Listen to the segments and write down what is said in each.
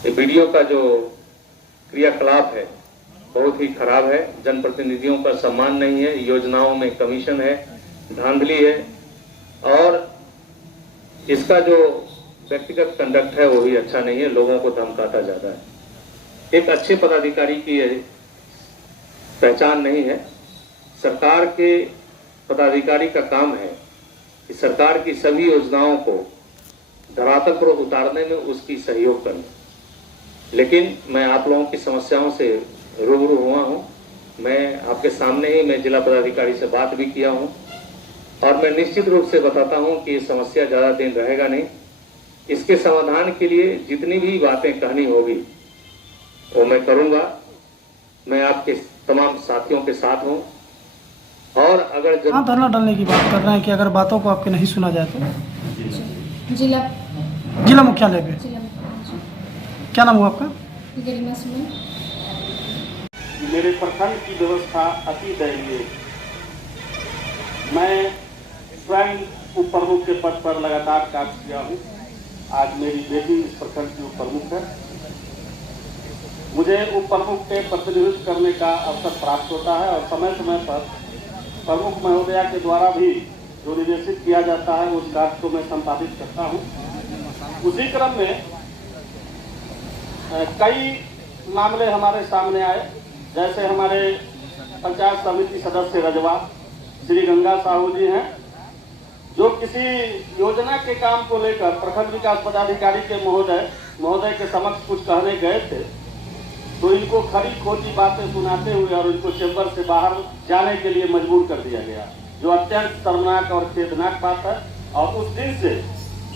ये वीडियो का जो क्रियाकलाप है बहुत ही खराब है। जनप्रतिनिधियों का सम्मान नहीं है, योजनाओं में कमीशन है, धांधली है और इसका जो व्यक्तिगत कंडक्ट है वो भी अच्छा नहीं है, लोगों को धमकाता ज्यादा है। एक अच्छे पदाधिकारी की पहचान नहीं है। सरकार के पदाधिकारी का काम है कि सरकार की सभी योजनाओं को धरातल पर उतारने में उसकी सहयोग करना, लेकिन मैं आप लोगों की समस्याओं से रूबरू हुआ हूं। मैं आपके सामने ही मैं जिला पदाधिकारी से बात भी किया हूं और मैं निश्चित रूप से बताता हूं कि ये समस्या ज़्यादा दिन रहेगा नहीं। इसके समाधान के लिए जितनी भी बातें कहनी होगी वो मैं करूंगा। मैं आपके तमाम साथियों के साथ हूं और अगर धरना डालने की बात कर रहे हैं कि अगर बातों को आपके नहीं सुना जाए तो जिला मुख्यालय पे। क्या नाम हुआ आपका? मेरे प्रखंड की व्यवस्था अति दयनीय। मैं स्वयं उप प्रमुख के पद पर लगातार कार्य किया हूँ। आज मेरी बेटी इस प्रखंड की उप प्रमुख है। मुझे उप प्रमुख के प्रतिनिधित्व करने का अवसर प्राप्त होता है और समय समय पर प्रमुख महोदया के द्वारा भी जो निर्देशित किया जाता है उस कार्य को मैं संपादित करता हूँ। उसी क्रम में कई मामले हमारे सामने आए, जैसे हमारे पंचायत समिति सदस्य रजवा श्री गंगा साहू जी हैं, जो किसी योजना के काम को लेकर प्रखंड विकास पदाधिकारी के महोदय के समक्ष कुछ कहने गए थे, तो इनको खरी खोटी बातें सुनाते हुए और इनको चैम्बर से बाहर जाने के लिए मजबूर कर दिया गया, जो अत्यंत शर्मनाक और खेदनाक बात है। और उस दिन से,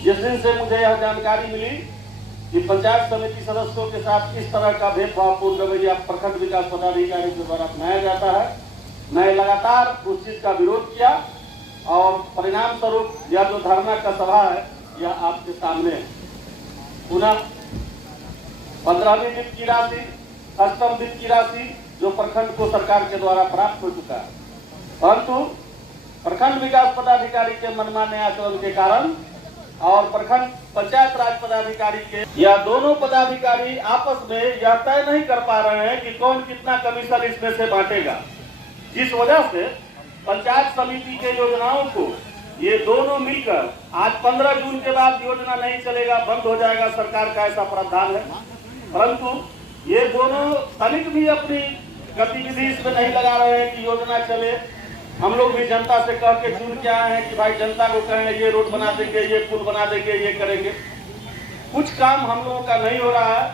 जिस दिन से मुझे यह जानकारी मिली कि पंचायत समिति सदस्यों के साथ इस तरह का भेदभावपूर्ण रवैया प्रखंड विकास पदाधिकारी के द्वारा अपनाया जाता है, मैं लगातार उस चीज का विरोध किया और परिणाम स्वरूप यह जो धरना का सभा है यह आपके सामने है। पुनः 15वीं वित्त की राशि, 8वीं वित्त की राशि जो प्रखंड को सरकार के द्वारा प्राप्त हो चुका है, परंतु प्रखंड विकास पदाधिकारी के मनमाने आचरण के कारण और प्रखंड पंचायत राज पदाधिकारी के यह दोनों पदाधिकारी आपस में यह तय नहीं कर पा रहे हैं कि कौन कितना कमीशन इसमें से बांटेगा, जिस वजह से पंचायत समिति के योजनाओं को ये दोनों मिलकर आज 15 जून के बाद योजना नहीं चलेगा, बंद हो जाएगा, सरकार का ऐसा प्रावधान है। परंतु ये दोनों तनिक भी अपनी गतिविधि इसमें नहीं लगा रहे हैं कि योजना चले। हम लोग भी जनता से कह के चुन के आए हैं कि भाई जनता को कहें ये रोड बना देंगे, ये पुल बना देंगे, ये करेंगे। कुछ काम हम लोगों का नहीं हो रहा है।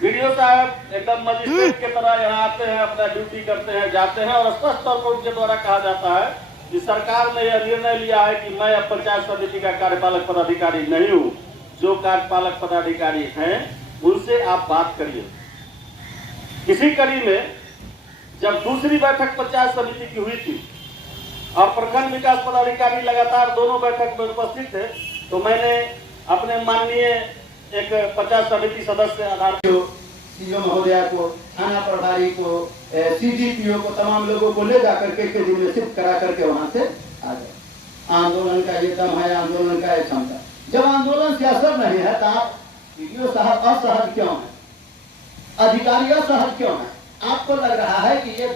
वीडियो साहब एकदम मजिस्ट्रेट के तरह यहाँ आते हैं, अपना ड्यूटी करते हैं, जाते हैं और स्पष्ट तौर पर उनके द्वारा कहा जाता है कि सरकार ने यह निर्णय लिया है कि मैं अब पंचायत समिति का कार्यपालक पदाधिकारी नहीं हूँ। जो कार्यपालक पदाधिकारी हैं उनसे आप बात करिए। इसी कड़ी में जब दूसरी बैठक पंचायत समिति की हुई थी और प्रखंड विकास पदाधिकारी लगातार दोनों बैठक में उपस्थित थे, तो मैंने अपने माननीय एक पंचायत समिति सदस्य आधार सीओ महोदया को, थाना प्रभारी को, सीडीपीओ को, तमाम लोगों को ले जाकर के दिन में शिफ्ट करा करके वहां से आ गए। आंदोलन का ये दम है, आंदोलन का ये क्षमता। जब आंदोलन से असर नहीं है तो आप सीडीओ साहब असहज क्यों है, अधिकारी असहज क्यों है? आपको लग रहा है कि ये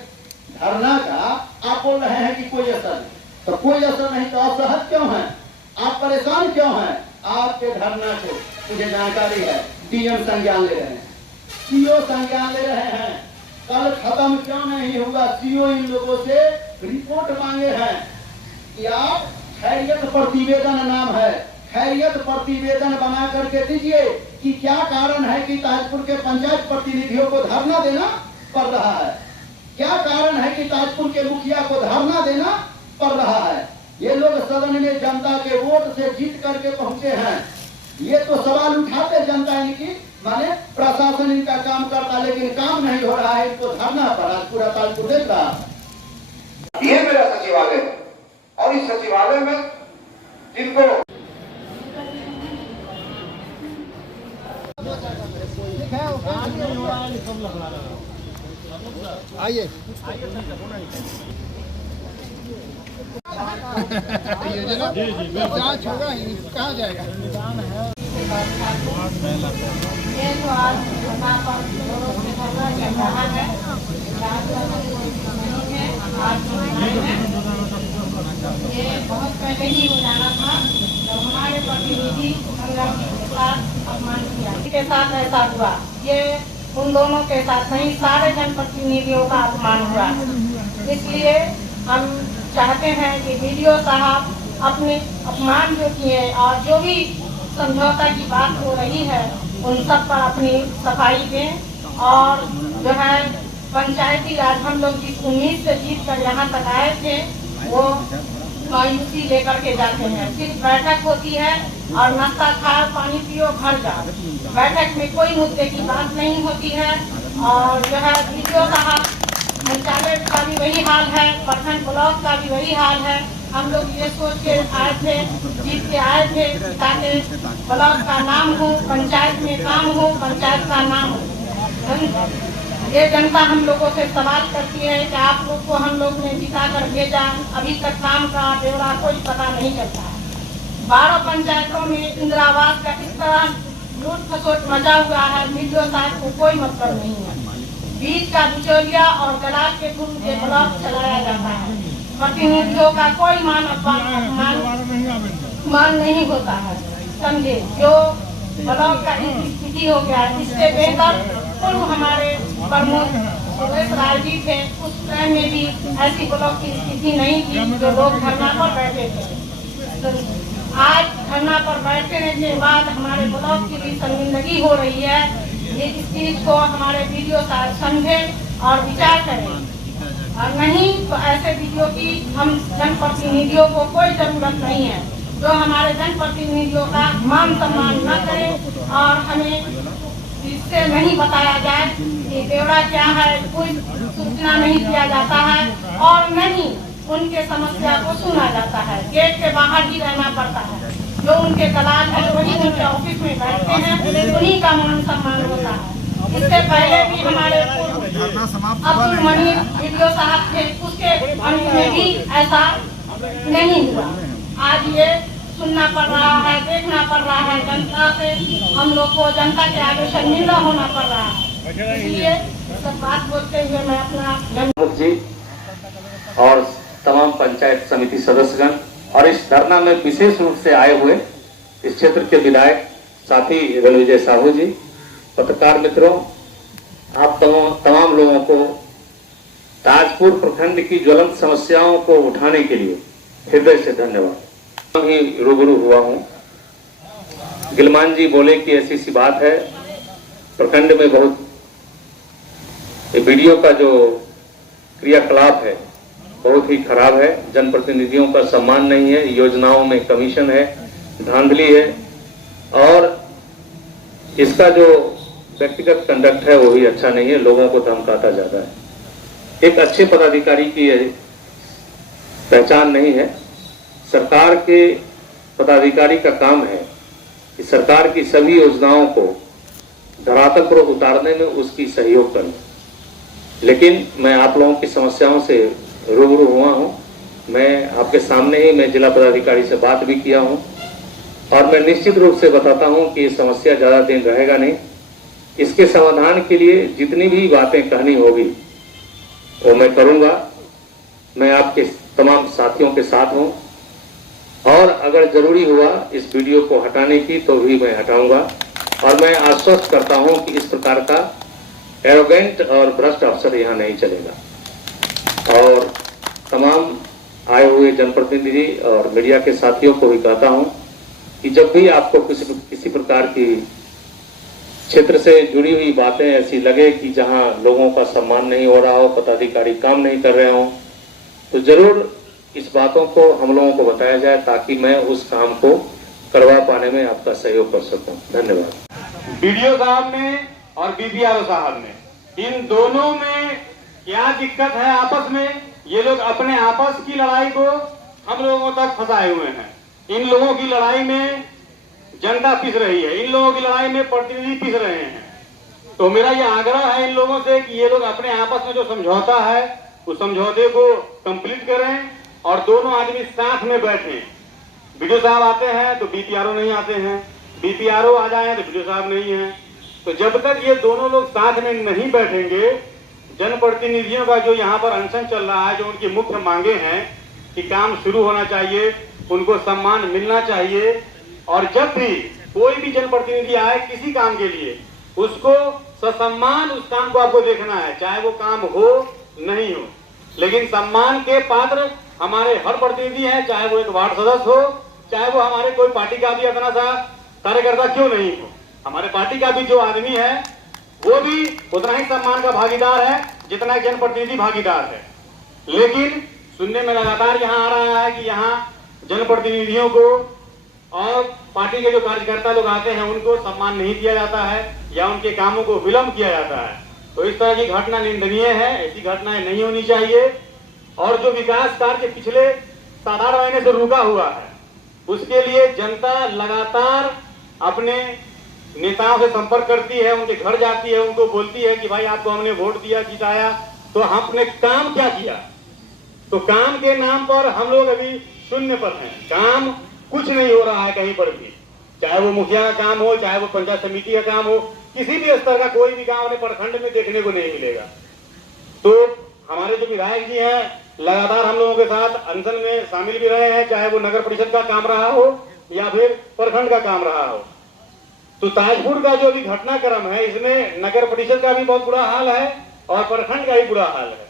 धरना का आप बोल रहे हैं कि कोई असर नहीं, तो कोई असर नहीं तो असहज क्यों है? आप परेशान क्यों हैं? आपके धरना को मुझे जानकारी है डीएम संज्ञान ले रहे हैं, सीओ संज्ञान ले रहे हैं। कल खत्म क्यों नहीं हुआ? सीओ इन लोगों से रिपोर्ट मांगे हैं कि आप खैरियत प्रतिवेदन नाम है, खैरियत प्रतिवेदन बना करके दीजिए कि क्या कारण है कि ताजपुर के पंचायत प्रतिनिधियों को धरना देना पड़ रहा है, क्या कारण है कि ताजपुर के मुखिया को धरना देना पड़ रहा है। ये लोग सदन में जनता के वोट से जीत करके पहुंचे हैं, ये तो सवाल उठाते जनता इनकी, माने प्रशासन इनका काम करता लेकिन काम नहीं हो रहा है, इनको धरना पड़ा, पूरा ताजपुर देख रहा है। ये मेरा सचिवालय है और इस सचिवालय में जिनको आइए जांच होगा, कहाँ जाएगा? ये तो आज धरना पर जोरों से धरना चल रहा है। राजनीति नहीं है, आज ये बहुत पहले ही हो जाना था जब हमारे प्रतिनिधि संगठन के साथ अपमान किया, के साथ ऐसा हुआ। ये उन दोनों के साथ नहीं, सारे जनप्रतिनिधियों का अपमान हुआ। इसलिए हम चाहते हैं कि वीडियो साहब अपने अपमान जो किए और जो भी समझौता की बात हो रही है उन सब पर अपनी सफाई दें। और जो है पंचायती राज हम लोग जिस उम्मीद से जीत कर यहाँ तक आए थे वो मायूसी लेकर के जाते हैं। फिर बैठक होती है और नाश्ता खाओ, पानी पियो, घर जाओ। बैठक में कोई मुद्दे की बात नहीं होती है। और जो है वीडियो साहब पंचायत का भी वही हाल है, प्रखंड ब्लॉक का भी वही हाल है। हम लोग ये सोच के आए थे, जीत के आए थे ताकि ब्लॉक का नाम हो, पंचायत में काम हो, पंचायत का नाम हो। ये जनता हम लोगों से सवाल करती है कि आप लोग को हम लोग ने जिता कर भेजा, अभी तक काम का ब्यौरा कोई पता नहीं चलता है। 12 पंचायतों में इंदिरा आवास का इस तरह लूट खसोट मचा हुआ है, वीडियो साहब को कोई मतलब नहीं है। बीच का बिचौलिया और दलाल के थ्रू ये ब्लॉक चलाया जाता है। प्रतिनिधियों का कोई मान नहीं होता है। समझे, जो ब्लॉक का स्थिति हो गया है, इससे बेहतर पूर्व हमारे प्रमुख सुरेश राय जी थे, उस टाइम में भी ऐसी ब्लॉक की स्थिति नहीं थी जो लोग धरना पर बैठे थे। तो आज धरना पर बैठने के बाद हमारे ब्लॉक की भी शर्मिंदगी हो रही है। ये इस चीज को हमारे वीडियो साहब समझे और विचार करें, और नहीं तो ऐसे वीडियो की हम जनप्रतिनिधियों को कोई जरूरत नहीं है जो हमारे जनप्रतिनिधियों का मान सम्मान न करें और हमें इससे नहीं बताया जाए कि ब्यौरा क्या है, कोई सूचना नहीं दिया जाता है और नहीं उनके समस्या को सुना जाता है। गेट के बाहर ही रहना पड़ता है। जो उनके दलाल है वही उनके ऑफिस में बैठते हैं, उन्हीं का मान सम्मान होता है। इससे पहले भी हमारे अब्दुल मनी वीडियो साहब थे, उसके अंत में भी ऐसा नहीं हुआ। आज ये सुनना पड़ रहा है, देखना पड़ रहा है, जनता से हम लोग को जनता के आगे शर्मिंदा होना पड़ रहा है। इसलिए सब बात बोलते हुए मैं अपना जी और तमाम पंचायत समिति सदस्यगण और इस धरना में विशेष रूप से आए हुए इस क्षेत्र के विधायक साथी रणविजय साहू जी, पत्रकार मित्रों, आप तमाम लोगों को ताजपुर प्रखंड की ज्वलंत समस्याओं को उठाने के लिए हृदय से धन्यवाद। मैं ही रूबरू हुआ हूँ। गिलमान जी बोले कि ऐसी सी बात है, प्रखंड में बहुत वीडियो का जो क्रियाकलाप है बहुत ही खराब है। जनप्रतिनिधियों का सम्मान नहीं है, योजनाओं में कमीशन है, धांधली है और इसका जो व्यक्तिगत कंडक्ट है वो भी अच्छा नहीं है, लोगों को धमकाता ज्यादा है। एक अच्छे पदाधिकारी की पहचान नहीं है। सरकार के पदाधिकारी का काम है कि सरकार की सभी योजनाओं को धरातल पर उतारने में उसकी सहयोग करना। लेकिन मैं आप लोगों की समस्याओं से रूबरू हुआ हूं। मैं आपके सामने ही मैं जिला पदाधिकारी से बात भी किया हूं और मैं निश्चित रूप से बताता हूं कि ये समस्या ज़्यादा दिन रहेगा नहीं। इसके समाधान के लिए जितनी भी बातें कहनी होगी वो मैं करूंगा। मैं आपके तमाम साथियों के साथ हूं और अगर जरूरी हुआ इस वीडियो को हटाने की तो भी मैं हटाऊंगा। और मैं आश्वस्त करता हूं कि इस प्रकार का एरोगेंट और भ्रष्ट अफसर यहाँ नहीं चलेगा। और तमाम आए हुए जनप्रतिनिधि और मीडिया के साथियों को भी कहता हूं कि जब भी आपको किसी प्रकार की क्षेत्र से जुड़ी हुई बातें ऐसी लगे कि जहां लोगों का सम्मान नहीं हो रहा हो, पदाधिकारी काम नहीं कर रहे हो, तो जरूर इस बातों को हम लोगों को बताया जाए ताकि मैं उस काम को करवा पाने में आपका सहयोग कर सकूं। धन्यवाद। वीडियो साहब ने और बीपीआरओ साहब ने, इन दोनों में क्या दिक्कत है आपस में? ये लोग अपने आपस की लड़ाई को हम लोगों तक फंसाए हुए हैं। इन लोगों की लड़ाई में जनता पिस रही है, इन लोगों की लड़ाई में प्रतिनिधि पिस रहे हैं। तो मेरा ये आग्रह है इन लोगों से कि ये लोग अपने आपस में जो समझौता है उस समझौते को कंप्लीट करें और दोनों आदमी साथ में बैठें। वीडियो साहब आते हैं तो बीपीआरओ नहीं आते हैं, बीपीआरओ आ जाए तो वीडियो साहब नहीं है। तो जब तक ये दोनों लोग साथ में नहीं बैठेंगे, जनप्रतिनिधियों का जो यहाँ पर अनशन चल रहा है, जो उनकी मुख्य मांगे हैं कि काम शुरू होना चाहिए, उनको सम्मान मिलना चाहिए, और जब भी कोई भी जनप्रतिनिधि आए किसी काम के लिए, उसको ससम्मान उस काम को आपको देखना है, चाहे वो काम हो नहीं हो। लेकिन सम्मान के पात्र हमारे हर प्रतिनिधि हैं, चाहे वो एक वार्ड सदस्य हो, चाहे वो हमारे कोई पार्टी का भी इतना सा कार्यकर्ता क्यों नहीं हो। हमारे पार्टी का भी जो आदमी है वो भी उतना ही सम्मान का भागीदार है जितना जनप्रतिनिधि भागीदार है। लेकिन सुनने में लगातार यहाँ आ रहा है कि यहाँ जनप्रतिनिधियों को और पार्टी के जो कार्यकर्ता लोग आते हैं उनको सम्मान नहीं दिया जाता है या उनके कामों को विलंब किया जाता है। तो इस तरह की घटना निंदनीय है, ऐसी घटनाएं नहीं होनी चाहिए। और जो विकास कार्य पिछले 7-8 महीने से रुका हुआ है, उसके लिए जनता लगातार अपने नेताओं से संपर्क करती है, उनके घर जाती है, उनको बोलती है कि भाई आपको हमने वोट दिया, जिताया, तो हमने काम क्या किया। तो काम के नाम पर हम लोग अभी शून्य पर हैं, काम कुछ नहीं हो रहा है कहीं पर भी, चाहे वो मुखिया का काम हो, चाहे वो पंचायत समिति का काम हो, किसी भी स्तर का कोई भी काम अपने प्रखंड में देखने को नहीं मिलेगा। तो हमारे जो विधायक जी हैं लगातार हम लोगों के साथ अनशन में शामिल भी रहे हैं, चाहे वो नगर परिषद का काम रहा हो या फिर प्रखंड का काम रहा हो। तो ताजपुर का जो भी घटनाक्रम है, इसमें नगर परिषद का भी बहुत बुरा हाल है और प्रखंड का भी बुरा हाल है।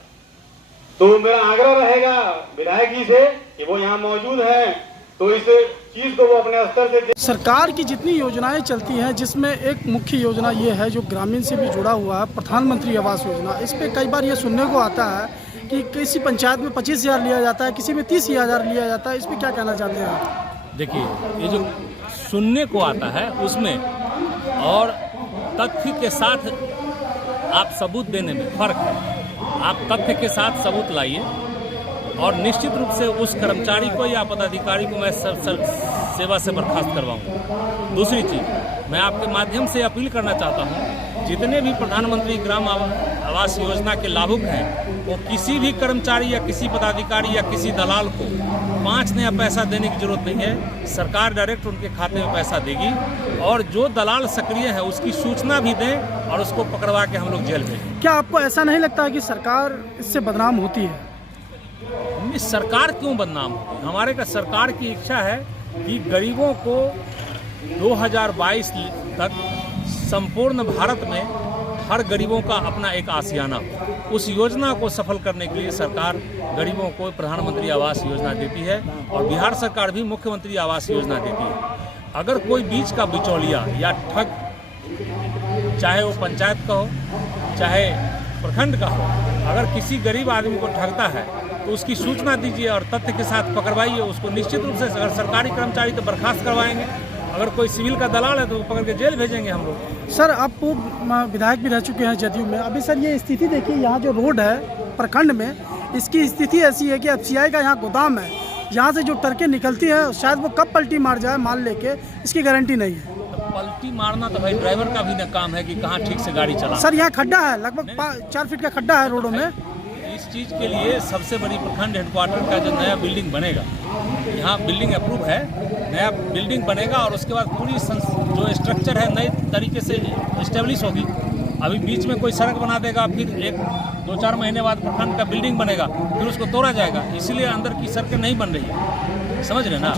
तो मेरा आग्रह रहेगा विधायक जी से कि वो यहाँ मौजूद हैं, तो इस चीज को वो अपने स्तर से। सरकार की जितनी योजनाएं चलती हैं, जिसमें एक मुख्य योजना ये है जो ग्रामीण से भी जुड़ा हुआ है, प्रधानमंत्री आवास योजना। इस पे कई बार ये सुनने को आता है कि किसी पंचायत में 25,000 लिया जाता है, किसी में 30,000 लिया जाता है। इस पर क्या कहना चाहते हैं? देखिए, ये जो सुनने को आता है उसमें और तथ्य के साथ आप सबूत देने में फर्क है। आप तथ्य के साथ सबूत लाइए और निश्चित रूप से उस कर्मचारी को या पदाधिकारी को मैं सेवा से बर्खास्त करवाऊंगा। दूसरी चीज़, मैं आपके माध्यम से अपील करना चाहता हूं, जितने भी प्रधानमंत्री ग्राम आवास योजना के लाभुक हैं, वो किसी भी कर्मचारी या किसी पदाधिकारी या किसी दलाल को 5 नया पैसा देने की जरूरत नहीं है। सरकार डायरेक्ट उनके खाते में पैसा देगी और जो दलाल सक्रिय है उसकी सूचना भी दें और उसको पकड़वा के हम लोग जेल भेजें। क्या आपको ऐसा नहीं लगता है कि सरकार इससे बदनाम होती है? सरकार क्यों बदनाम होगी? हमारे का सरकार की इच्छा है कि गरीबों को 2022 तक संपूर्ण भारत में हर गरीबों का अपना एक आशियाना हो। उस योजना को सफल करने के लिए सरकार गरीबों को प्रधानमंत्री आवास योजना देती है और बिहार सरकार भी मुख्यमंत्री आवास योजना देती है। अगर कोई बीच का बिचौलिया या ठग, चाहे वो पंचायत का हो चाहे प्रखंड का हो, अगर किसी गरीब आदमी को ठगता है तो उसकी सूचना दीजिए और तथ्य के साथ पकड़वाइए उसको। निश्चित रूप से अगर सरकारी कर्मचारी तो बर्खास्त करवाएंगे, अगर कोई सिविल का दलाल है तो पकड़ के जेल भेजेंगे हम लोग। सर, आप विधायक भी रह चुके हैं जदयू में। अभी सर ये स्थिति देखिए, यहाँ जो रोड है प्रखंड में, इसकी स्थिति ऐसी है कि FCI का यहाँ गोदाम है, यहाँ से जो ट्रकें निकलती है शायद वो कब पलटी मार जाए माल लेके, इसकी गारंटी नहीं है। पलटी मारना तो भाई ड्राइवर का भी ना काम है कि कहाँ ठीक से गाड़ी चला। सर, यहाँ खड्डा है, लगभग 4 फीट का खड्डा है रोडों में। इस चीज़ के लिए सबसे बड़ी प्रखंड हेडक्वार्टर का जो नया बिल्डिंग बनेगा, यहाँ बिल्डिंग अप्रूव है, नया बिल्डिंग बनेगा और उसके बाद पूरी जो स्ट्रक्चर है नए तरीके से इस्टेब्लिश होगी। अभी बीच में कोई सड़क बना देगा, फिर 1-2-4 महीने बाद प्रखंड का बिल्डिंग बनेगा, फिर उसको तोड़ा जाएगा। इसीलिए अंदर की सड़कें नहीं बन रही है, समझ रहे ना।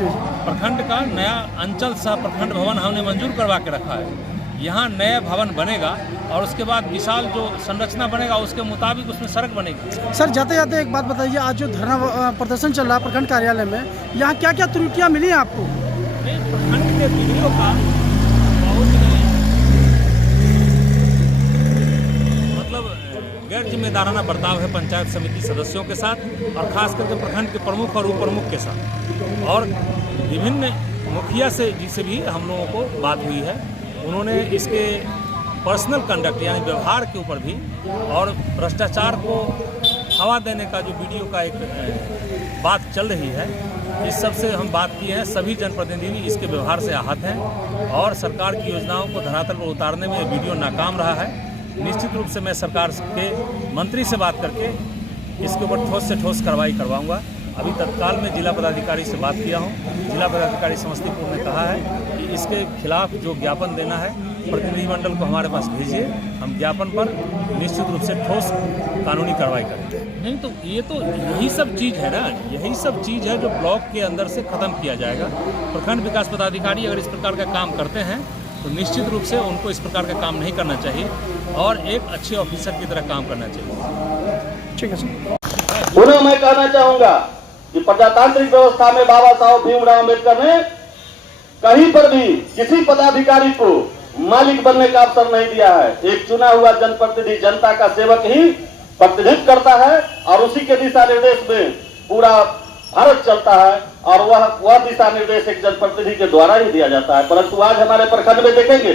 प्रखंड का नया अंचल सह प्रखंड भवन हमने मंजूर करवा के रखा है। यहाँ नया भवन बनेगा और उसके बाद विशाल जो संरचना बनेगा उसके मुताबिक उसमें सड़क बनेगी। सर, जाते जाते एक बात बताइए, आज जो धरना प्रदर्शन चल रहा है प्रखंड कार्यालय में, यहाँ क्या क्या त्रुटियाँ मिली हैं आपको? प्रखंड के वीडियो का बहुत मतलब गैर जिम्मेदाराना बर्ताव है पंचायत समिति सदस्यों के साथ और खास करके प्रखंड के प्रमुख और उप प्रमुख के साथ। और विभिन्न मुखिया से जिसे भी हम लोगों को बात हुई है, उन्होंने इसके पर्सनल कंडक्ट यानी व्यवहार के ऊपर भी और भ्रष्टाचार को हवा देने का जो वीडियो का एक बात चल रही है, इस सब से हम बात किए हैं। सभी जनप्रतिनिधि इसके व्यवहार से आहत हैं और सरकार की योजनाओं को धरातल पर उतारने में ये वीडियो नाकाम रहा है। निश्चित रूप से मैं सरकार के मंत्री से बात करके इसके ऊपर ठोस से ठोस कार्रवाई करवाऊंगा। अभी तत्काल में जिला पदाधिकारी से बात किया हूँ। जिला पदाधिकारी समस्तीपुर ने कहा है कि इसके खिलाफ जो ज्ञापन देना है प्रतिनिधिमंडल को हमारे पास भेजिए, हम ज्ञापन पर निश्चित रूप से ठोस कानूनी कार्रवाई करेंगे। नहीं तो ये तो यही सब चीज़ है ना, यही सब चीज़ है जो ब्लॉक के अंदर से ख़त्म किया जाएगा। प्रखंड विकास पदाधिकारी अगर इस प्रकार का काम करते हैं तो निश्चित रूप से उनको इस प्रकार का काम नहीं करना चाहिए और एक अच्छे ऑफिसर की तरह काम करना चाहिए। ठीक है सर। पुनः मैं कहना चाहूंगा कि प्रजातांत्रिक व्यवस्था में बाबा साहब भीमराव अम्बेडकर ने कहीं पर भी किसी पदाधिकारी को मालिक बनने का अवसर नहीं दिया है। एक चुना हुआ जनप्रतिनिधि जनता का सेवक ही प्रतिनिधित्व करता है और उसी के दिशा निर्देश में पूरा भारत चलता है और वह दिशा निर्देश एक जनप्रतिनिधि के द्वारा ही दिया जाता है। परंतु आज हमारे प्रखंड में देखेंगे,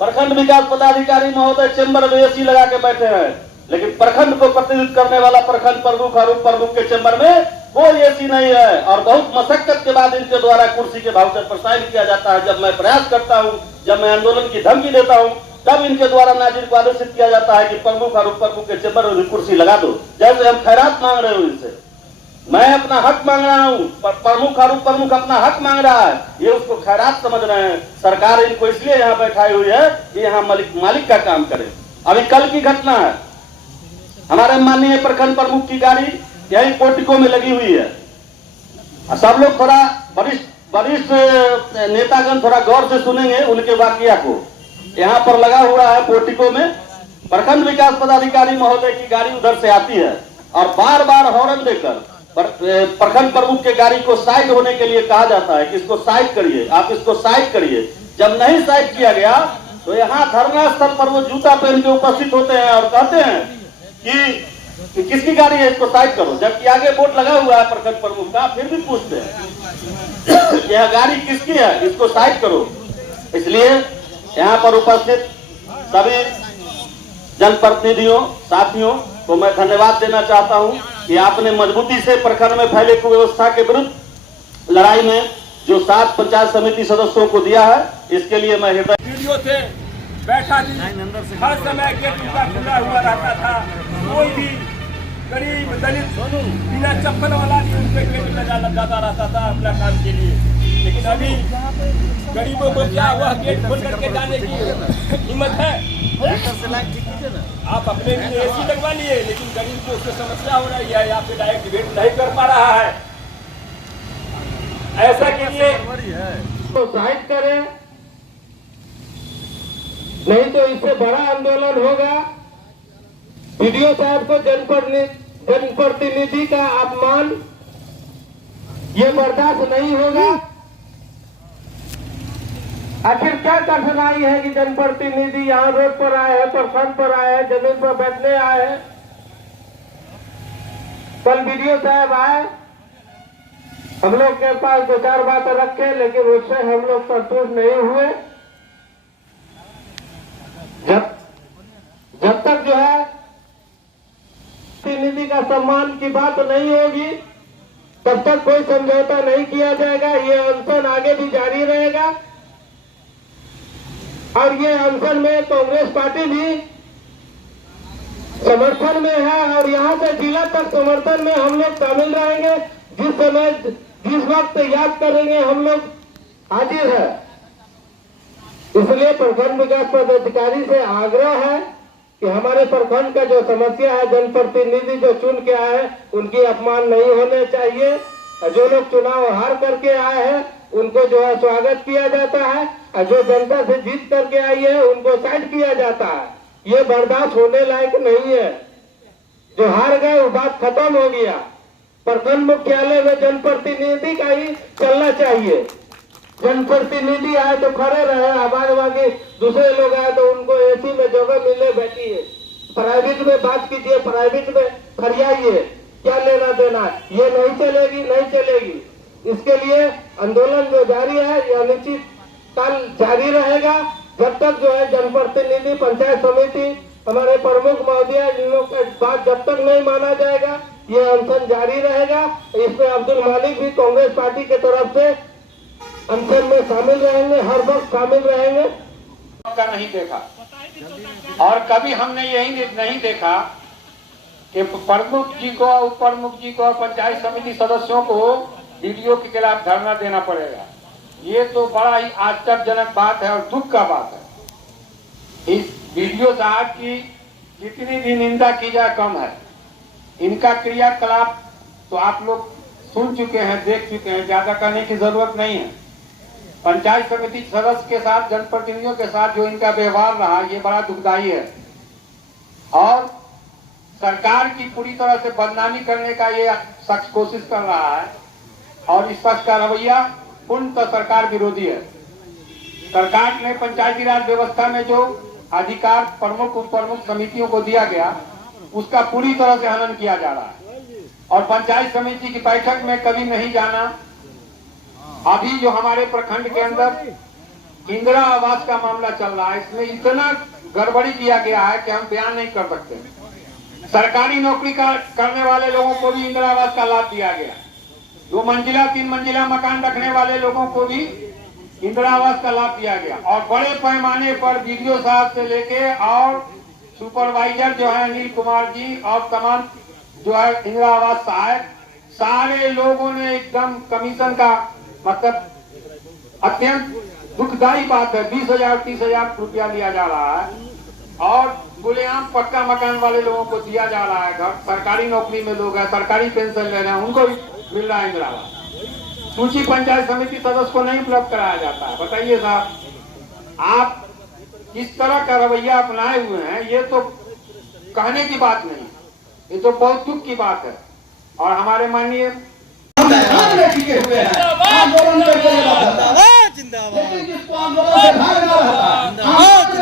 प्रखंड विकास पदाधिकारी महोदय चेंबर में एसी लगा के बैठे हैं, लेकिन प्रखंड को प्रतिनिधित्व करने वाला प्रखंड प्रमुख और उप प्रमुख के चेंबर में कोई एसी नहीं है और बहुत मशक्कत के बाद इनके द्वारा कुर्सी के वाउचर पर साइन किया जाता है। जब मैं प्रयास करता हूं, जब मैं आंदोलन की धमकी देता हूं, तब इनके द्वारा नाजिर को आदेशित किया जाता है कि प्रमुख और उप प्रमुख के चेंबर में कुर्सी लगा दो, जैसे हम खैरात मांग रहे हो इनसे। मैं अपना हक मांग रहा हूं, प्रमुख और उप प्रमुख अपना हक मांग रहा है, ये उसको खैरात समझ रहे हैं। सरकार इनको इसलिए यहाँ बैठाई हुई है कि यहाँ मालिक का काम करे। अभी कल की घटना है, हमारे माननीय प्रखंड प्रमुख की गाड़ी यही पोर्टिको में लगी हुई है। सब लोग थोड़ा वरिष्ठ नेतागण थोड़ा गौर से सुनेंगे उनके वाकया को। यहाँ पर लगा हुआ है पोर्टिको में, प्रखंड विकास पदाधिकारी महोदय की गाड़ी उधर से आती है और बार बार हॉर्न देकर प्रखंड प्रमुख के गाड़ी को साइड होने के लिए कहा जाता है कि इसको साइड करिए, आप इसको साइड करिए। जब नहीं साइड किया गया तो यहाँ धरना स्थल पर वो जूता पहन के उपस्थित होते हैं और कहते हैं कि किसकी गाड़ी है, इसको साइड करो, जबकि आगे बोर्ड लगा हुआ है प्रखंड प्रमुख का, फिर भी पूछते हैं यह गाड़ी किसकी है, इसको साइड करो। इसलिए यहाँ पर उपस्थित सभी जनप्रतिनिधियों साथियों को मैं धन्यवाद देना चाहता हूँ कि आपने मजबूती से प्रखंड में फैले कुव्यवस्था के विरुद्ध लड़ाई में जो 7 पंचायत समिति सदस्यों को दिया है, इसके लिए मैं हृदय वीडियो थे बैठा हर समय गेट उनका खुला हुआ रहता था। कोई भी गरीब दलित बिना चप्पल वाला भी उनके गेट में जाता रहता था अपना काम के लिए। लेकिन अभी गरीबों को क्या हुआ, गेट खोल करके जाने की हिम्मत है? आप अपने लिए एसी लगवा लिए, लेकिन गरीब को उससे समस्या हो रही है या फिर डायरेक्ट वेट नहीं कर पा रहा है। ऐसा कीजिए तो साइड करें, नहीं तो इससे बड़ा आंदोलन होगा। वीडियो साहब को जनप्रतिनिधि का अपमान ये बर्दाश्त नहीं होगा। आखिर क्या कठिनाई है कि जनप्रतिनिधि यहाँ रोड पर आए हैं, प्रखंड पर आए हैं, जमीन पर बैठने आए हैं। कल वीडियो साहब आए, हम लोग के पास 2-4 बातें रखे, लेकिन उससे हम लोग संतुष्ट नहीं हुए। जब तक जो है प्रतिनिधि का सम्मान की बात नहीं होगी, तब तक कोई समझौता नहीं किया जाएगा। ये अनशन आगे भी जारी रहेगा और ये अनशन में कांग्रेस पार्टी भी समर्थन में है और यहाँ से जिला तक समर्थन में हम लोग शामिल रहेंगे। जिस समय जिस वक्त याद करेंगे हम लोग हाजिर है। इसलिए प्रखंड विकास पदाधिकारी से आग्रह है कि हमारे प्रखंड का जो समस्या है, जनप्रतिनिधि जो चुन के आए हैं उनकी अपमान नहीं होने चाहिए। जो लोग चुनाव हार करके आए हैं उनको जो है स्वागत किया जाता है और जो जनता से जीत करके आई है उनको साइड किया जाता है। ये बर्दाश्त होने लायक नहीं है। जो हार गए वो बात खत्म हो गया। प्रखंड मुख्यालय में जनप्रतिनिधि का ही चलना चाहिए। जनप्रतिनिधि आए तो खड़े रहे, बाकी दूसरे लोग आए तो उनको एसी में जगह मिले बैठिए, प्राइवेट में बात कीजिए, प्राइवेट में फरियाइए, क्या लेना देना। ये नहीं चलेगी, नहीं चलेगी। इसके लिए आंदोलन जो जारी है यह निश्चित काल जारी रहेगा जब तक जो है जनप्रतिनिधि पंचायत समिति हमारे प्रमुख महोदय इन लोग का बात जब तक नहीं माना जाएगा ये अनशन जारी रहेगा। इसमें अब्दुल मालिक भी कांग्रेस पार्टी के तरफ से अनशन में शामिल रहेंगे, हर वक्त शामिल रहेंगे। का नहीं देखा और कभी हमने यही नहीं देखा कि प्रमुख जी को, उप प्रमुख जी को और पंचायत समिति सदस्यों को वीडियो के खिलाफ धरना देना पड़ेगा। ये तो बड़ा ही आश्चर्यजनक बात है और दुख का बात है। इस वीडियो साहब की जितनी भी निंदा की जाए कम है। इनका क्रियाकलाप तो आप लोग सुन चुके हैं, देख चुके हैं, ज्यादा करने की जरूरत नहीं है। पंचायत समिति सदस्य के साथ, जनप्रतिनिधियों के साथ जो इनका व्यवहार रहा, ये बड़ा दुखदायी है और सरकार की पूरी तरह से बदनामी करने का ये शख्स कोशिश कर रहा है और इस शख्स का रवैया पूर्णतः सरकार विरोधी है। सरकार ने पंचायती राज व्यवस्था में जो अधिकार प्रमुख उप प्रमुख समितियों को दिया गया, उसका पूरी तरह से हनन किया जा रहा है और पंचायत समिति की बैठक में कभी नहीं जाना। अभी जो हमारे प्रखंड के अंदर इंदिरा आवास का मामला चल रहा है, इसमें इतना गड़बड़ी किया गया है कि हम बयान नहीं कर सकते। सरकारी नौकरी करने वाले लोगों को भी इंदिरा आवास का लाभ दिया गया। 2 मंजिला 3 मंजिला मकान रखने वाले लोगों को भी इंदिरा आवास का लाभ दिया गया और बड़े पैमाने पर वीडियो साहब से लेके और सुपरवाइजर जो है अनिल कुमार जी और तमाम जो है इंदिरा आवास सहायक, सारे लोगों ने एकदम कमीशन का मतलब अत्यंत दुखदायी बात है। 20,000 30,000 रुपया लिया जा रहा है और खुलेआम पक्का मकान वाले लोगों को दिया जा रहा है घर। सरकारी नौकरी में लोग हैं, सरकारी पेंशन ले रहे हैं, उनको भी मिल रहा है इंदिरा आवास। सूची पंचायत समिति सदस्य को नहीं उपलब्ध कराया जाता है। बताइए साहब, आप इस तरह का रवैया अपनाए हुए हैं, ये तो कहने की बात नहीं, ये तो बहुत दुख की बात है। और हमारे माननीय टिके हुए हैं, आंदोलन करके लेकिन जिसको आंदोलन से भागना रहता है,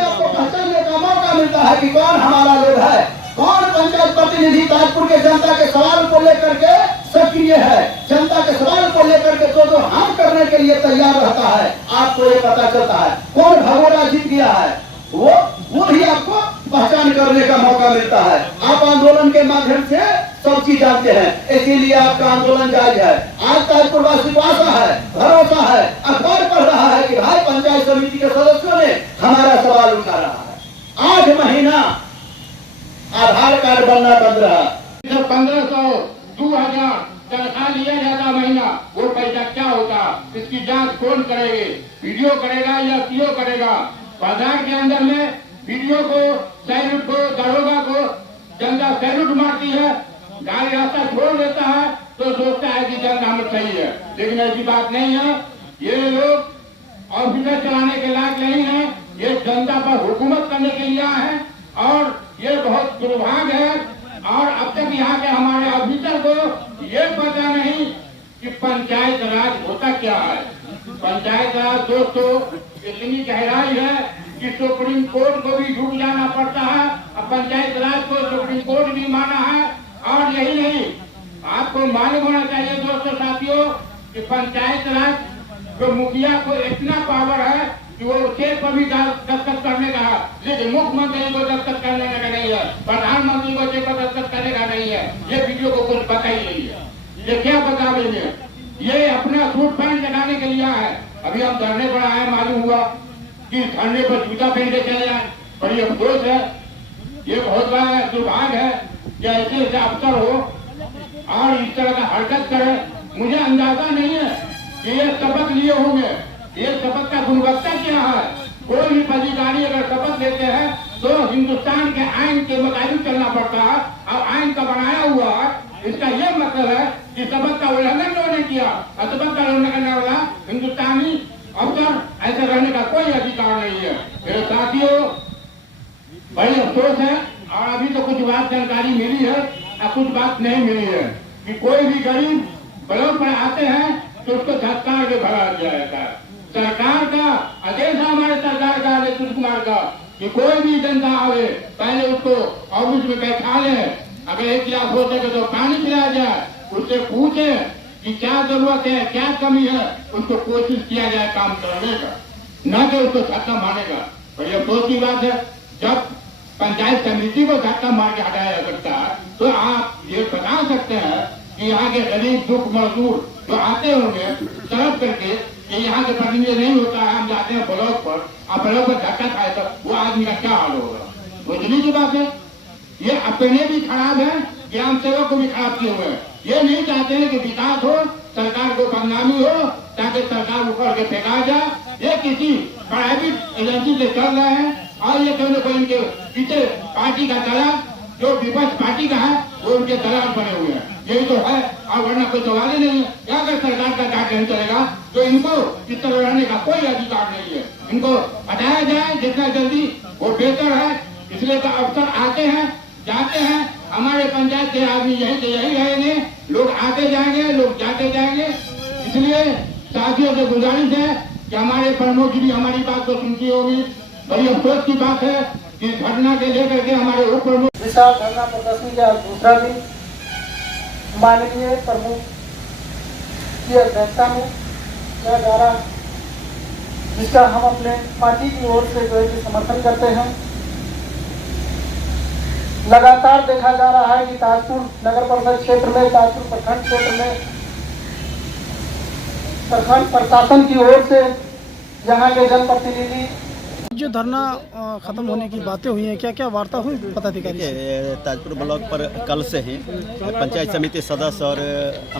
आपको पहचानने का मौका मिलता है कि कौन हमारा लोग है, कौन पंचायत प्रतिनिधि ताजपुर के जनता के सवाल को लेकर के सक्रिय है, जनता के सवाल को लेकर के जो हम करने के लिए तैयार रहता है, आपको ये पता चलता है। कौन भगोड़ा जीत गया है, वो भी आपको पहचान करने का मौका मिलता है। आप आंदोलन के माध्यम से सब चीज जानते हैं, इसीलिए आपका आंदोलन जारी है। आज ताजपुर वासी को आशा है, भरोसा है, अखबार पढ़ रहा है कि भाई पंचायत समिति के सदस्यों ने हमारा सवाल उठा रहा है। 8 महीना आधार कार्ड बनना बंद रहा। 1500 2000 तनख्वाह लिया जाता महीना, वो पैसा क्या होता, इसकी जांच कौन करेंगे? वीडियो करेगा या सीओ करेगा? बाजार के अंदर में वीडियो को, सैल्यूट को, दरोगा को जनता सैल्यूट मारती है, गाड़ी रास्ता छोड़ देता है तो सोचता है कि जनता में सही है, लेकिन ऐसी बात नहीं है। ये लोग ऑफिसर चलाने के लायक नहीं है, ये जनता पर हुकूमत करने के लिए है और ये बहुत दुर्भाग्य है। और अब तक यहाँ के हमारे ऑफिसर को ये पता नहीं कि पंचायत राज होता क्या है। पंचायत राज दोस्तों इतनी गहराई है कि सुप्रीम कोर्ट को भी झुक जाना पड़ता है। अब पंचायत राज को सुप्रीम कोर्ट भी माना है और यही नहीं, आपको मालूम होना चाहिए दोस्तों साथियों कि पंचायत राज जो मुखिया को इतना पावर है कि वो चेक पर भी दस्तखत करने का है, लेकिन मुख्यमंत्री को दस्तखत करने का नहीं है, प्रधानमंत्री को चेक पर दस्तखत करने का नहीं है। ये वीडियो को कुछ पता ही नहीं है, ये क्या बता देंगे? ये अपना सूट पैंट लगाने के लिए है। अभी हम धरने पर आए, मालूम हुआ कि धरने पर जूता पहन के चले जाए, बड़ी अफसोस है। ये बहुत बड़ा दुर्भाग्य है कि ऐसे ऐसे अफसर हो और इस तरह का हरकत करे। मुझे अंदाजा नहीं है कि ये शपथ लिए होंगे, ये शपथ का गुणवत्ता क्या है। कोई भी अधिकारी अगर शपथ लेते हैं तो हिंदुस्तान के आइन के मुताबिक चलना पड़ता है और आइन का बनाया हुआ है। इसका यह मतलब है कि शपथ का उल्लंघन जो ने किया, शपथ का उल्लंघन करने वाला हिंदुस्तानी अफसर ऐसे रहने का कोई अधिकार नहीं है। मेरे साथियों, बड़ी अफसोस है और अभी तो कुछ बात जानकारी मिली है और कुछ बात नहीं मिली है कि कोई भी गरीब ब्लॉक पर आते हैं तो उसको धक्का के भगा दिया जाता है। सरकार का आदेश है, हमारे सरकार का नीतीश कुमार का, कि कोई भी जनता आवे पहले उसको ऑफिस में बैठा ले, अगर 1 गिलास हो सके तो पानी पिलाया जाए, उससे पूछे कि क्या जरूरत है, क्या कमी है, उसको कोशिश किया जाए काम करने का, न कि उसको धक्का मारने का। बड़ी अफसोस की बात है, जब पंचायत समिति को धक्का मार के हटाया जा सकता है तो आप ये बता सकते हैं कि यहाँ के गरीब दुख मजदूर जो आते होंगे तरफ करके कि यहाँ के प्रतिनिधि नहीं होता है, हम जाते हैं ब्लॉक पर, आप ब्लॉक पर धक्का खाए तो वो आदमी का क्या हाल होगा? बुझने की बात है, ये अपने भी खराब है ग्राम सेवक को भी खराब किए हुए हैं। ये नहीं चाहते हैं कि विकास हो, सरकार को बदनामी हो, ताकि सरकार ऊपर के फेंका जाए। ये किसी प्राइवेट एजेंसी से चल रहे हैं और ये कोई न कोई इनके पीछे पार्टी का दलाल, जो विपक्ष पार्टी का है वो उनके दलाल बने हुए हैं। यही तो है, और वरना कोई सवाल ही नहीं है। क्या अगर सरकार का कार्य नहीं चलेगा तो इनको इस तरह रहने का कोई अधिकार नहीं है। इनको हटाया जाए जितना जल्दी वो बेहतर है। इसलिए तो अफसर आते हैं जाते हैं, हमारे पंचायत के आदमी यही से यही रहेंगे, लोग आते जाएंगे, लोग जाते जाएंगे। इसलिए साथियों से गुजारिश है कि हमारे प्रमुख जी भी हमारी बात को सुनती होगी। बड़ी अफसोस की बात है कि घटना के लेकर के हमारे उप प्रमुख विशाल धरना प्रदर्शनी का दूसरा दिन माननीय प्रमुख की अध्यक्षता में किया जा रहा है, जिसका हम अपने पार्टी की ओर से जो है कि समर्थन करते हैं। लगातार देखा जा रहा है कि ताजपुर नगर परिषद क्षेत्र में, ताजपुर प्रखंड क्षेत्र में प्रखंड प्रशासन की ओर से यहाँ के जनप्रतिनिधि जो धरना खत्म होने की बातें हुई हैं, क्या क्या वार्ता हुई पदाधिकारी से? ताजपुर ब्लॉक पर कल से ही पंचायत समिति सदस्य और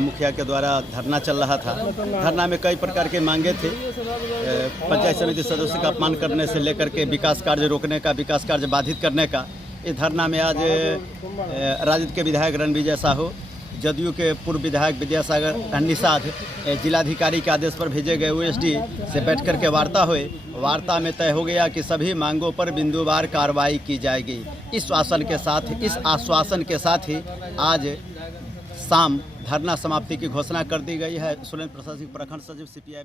मुखिया के द्वारा धरना चल रहा था। धरना में कई प्रकार के मांगे थे। पंचायत समिति सदस्य का अपमान करने से लेकर के विकास कार्य रोकने का, विकास कार्य बाधित करने का। इस धरना में आज राजद के विधायक रणविजय साहू, जदयू के पूर्व विधायक विद्यासागर निषाद जिलाधिकारी के आदेश पर भेजे गए ओएसडी से बैठकर के वार्ता हुई। वार्ता में तय हो गया कि सभी मांगों पर बिंदुवार कार्रवाई की जाएगी। इस आश्वासन के साथ ही आज शाम धरना समाप्ति की घोषणा कर दी गई है। सुरेंद्र प्रशासनिक प्रखंड सचिव CPI